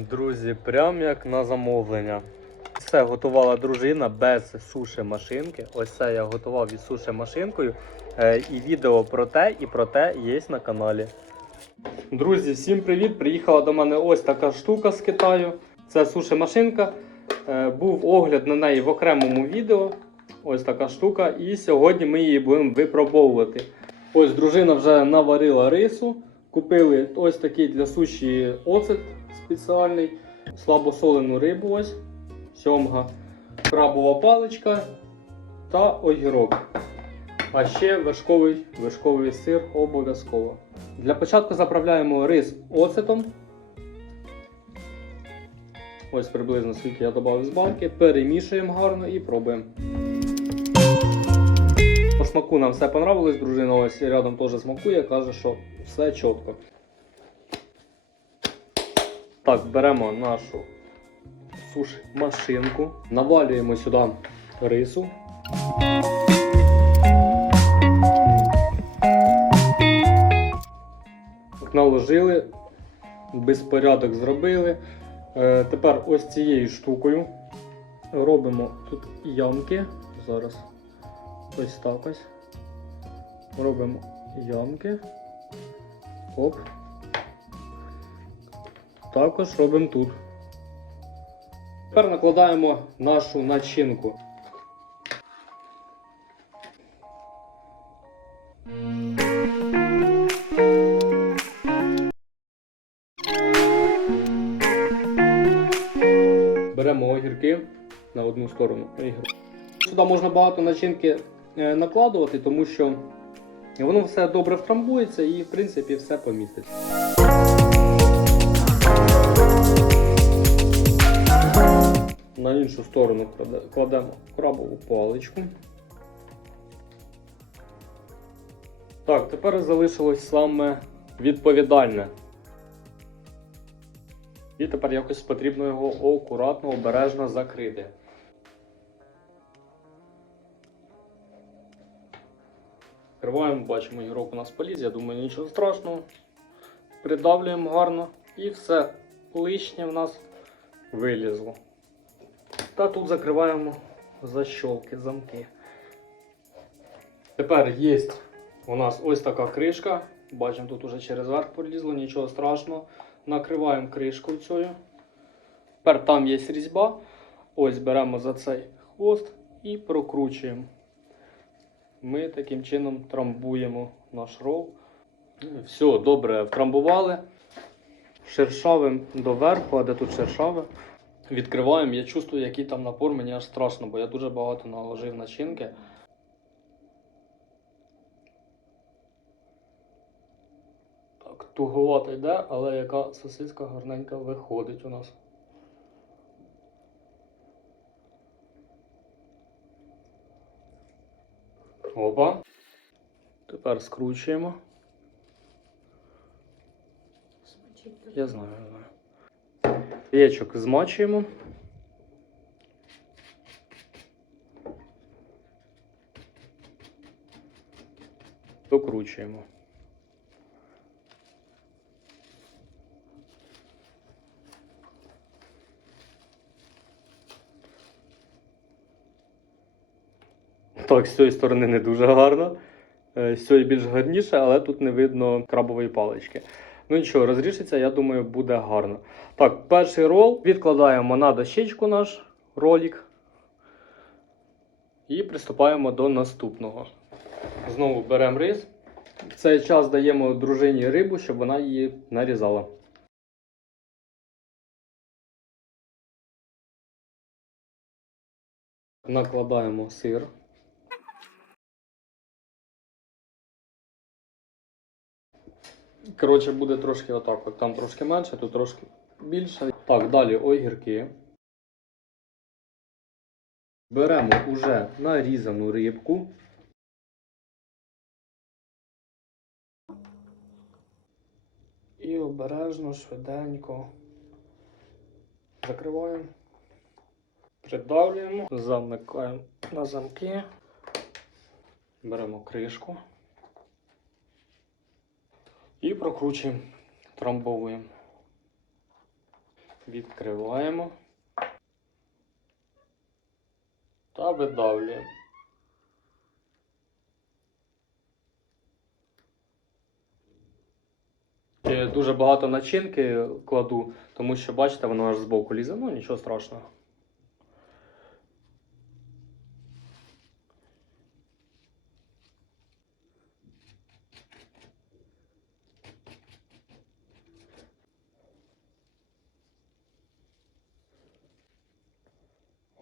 Друзі, прям як на замовлення. Все готувала дружина без суші машинки. Ось це я готував із суші машинкою. Е, і відео про те і про те є на каналі. Друзі, всім привіт! Приїхала до мене ось така штука з Китаю. Це суші машинка. Е, був огляд на неї в окремому відео. Ось така штука. І сьогодні ми її будемо випробовувати. Ось дружина вже наварила рису. Купили ось такий для суші оцет спеціальний, слабосолену рибу, ось, сьомга, крабова паличка та огірок. А ще вершковий, вершковий сир обов'язково. Для початку заправляємо рис оцетом. Ось приблизно скільки я додав з банки. Перемішуємо гарно і пробуємо. Смаку нам все понравилось, дружина ось рядом теж смакує, каже, що все чітко. Так, беремо нашу суш машинку, навалюємо сюди рису. Наложили, безпорядок зробили. Е, тепер ось цією штукою робимо тут ямки. Зараз ось так ось. Робимо ямки. Оп. Також робимо тут. Тепер накладаємо нашу начинку. Беремо огірки на одну сторону. Сюди можна багато начинки накладувати, тому що воно все добре втрамбується і в принципі все поміститься. На іншу сторону кладемо крабову паличку. Так, тепер залишилось саме відповідальне. І тепер якось потрібно його акуратно, обережно закрити. Відкриваємо, бачимо, гірок у нас поліз, я думаю, нічого страшного. Придавлюємо гарно і все лишнє в нас вилізло. Та тут закриваємо защолки, замки. Тепер є у нас ось така кришка. Бачимо, тут уже через верх полізло, нічого страшного. Накриваємо кришкою цією. Тепер там є різьба. Ось беремо за цей хвост і прокручуємо. Ми таким чином трамбуємо наш рол. Все, добре, втрамбували. Шершавим доверху, а де тут шершаве. Відкриваємо, я чувствую, який там напор, мені аж страшно, бо я дуже багато наложив начинки. Так, туговато йде, але яка сосиска гарненька виходить у нас. Опа. Тепер скручуємо. Я знаю, я знаю. Яєчок змачуємо. Докручуємо. Так, з цієї сторони не дуже гарно. Е, З цієї більш гарніше, але тут не видно крабової палички. Ну нічого, розрішиться, я думаю, буде гарно. Так, перший рол відкладаємо на дощечку наш ролик. І приступаємо до наступного. Знову беремо рис. В цей час даємо дружині рибу, щоб вона її нарізала. Накладаємо сир. Коротше, буде трошки отак. От там трошки менше, тут трошки більше. Так, далі огірки. Беремо уже нарізану рибку. І обережно, швиденько закриваємо, придавлюємо, замикаємо на замки, беремо кришку. І прокручуємо, трамбовуємо. Відкриваємо. Та видавлюємо. Дуже багато начинки кладу, тому що, бачите, воно аж збоку лізе. Ну, нічого страшного.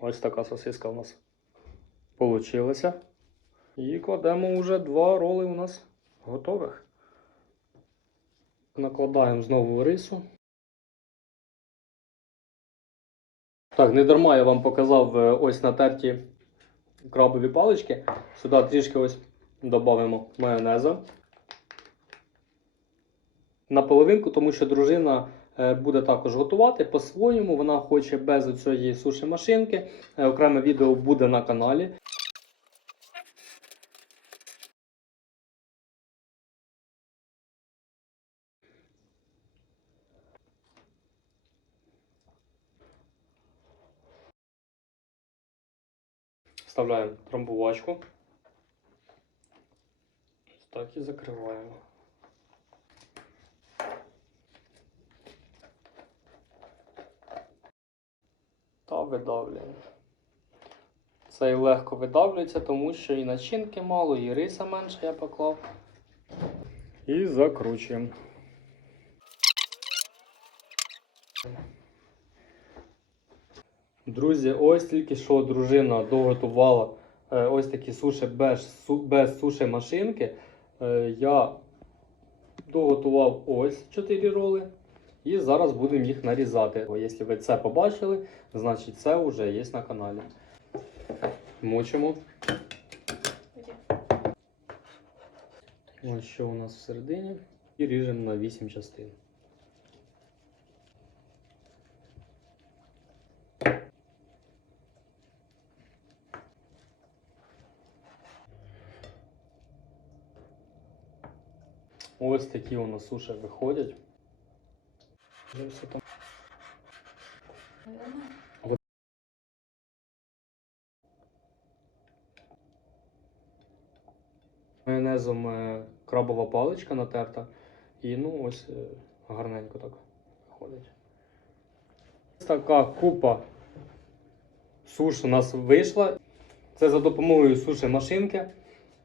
Ось така сосиска у нас получилася. І кладемо вже два роли у нас готових. Накладаємо знову рису. Так, не дарма я вам показав е, ось натерті крабові палички. Сюди трішки ось додамо майонезу. На половинку, тому що дружина буде також готувати по-своєму. Вона хоче без цієї суші машинки. Е, Окреме відео буде на каналі. Вставляємо трамбувачку. Так і закриваємо. Та видавлюємо. Цей легко видавлюється, тому що і начинки мало, і риса менше я поклав. І закручуємо. Друзі, ось тільки що дружина доготувала е, ось такі суші без, без суші машинки. Е, Я доготував ось 4 роли. І зараз будемо їх нарізати. Бо Якщо ви це побачили, значить це вже є на каналі. Мочимо. Ось що у нас всередині. І ріжемо на 8 частин. Ось такі у нас суші виходять. Все. Майонезом е, крабова паличка натерта. І ну ось е, гарненько так виходить. Ось така купа суш у нас вийшла. Це за допомогою суші машинки.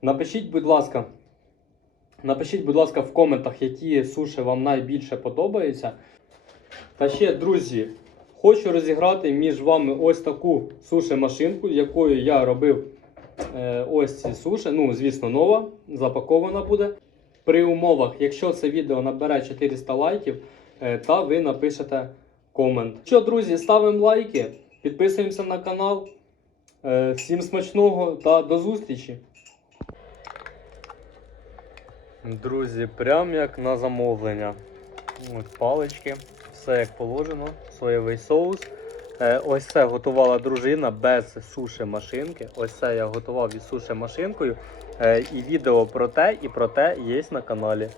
Напишіть, будь ласка, напишіть, будь ласка, в коментах, які суші вам найбільше подобаються. Та ще, друзі, хочу розіграти між вами ось таку суші-машинку, якою я робив е, ось ці суші. Ну, звісно, нова, запакована буде. При умовах, якщо це відео набере 400 лайків, е, та ви напишете комент. Що, друзі, ставимо лайки, підписуємося на канал. Е, Всім смачного та до зустрічі! Друзі, прям як на замовлення. Ось палички, все як положено, соєвий соус. Е, ось це готувала дружина без суші машинки. Ось це я готував із суші машинкою. Е, і відео про те і про те є на каналі.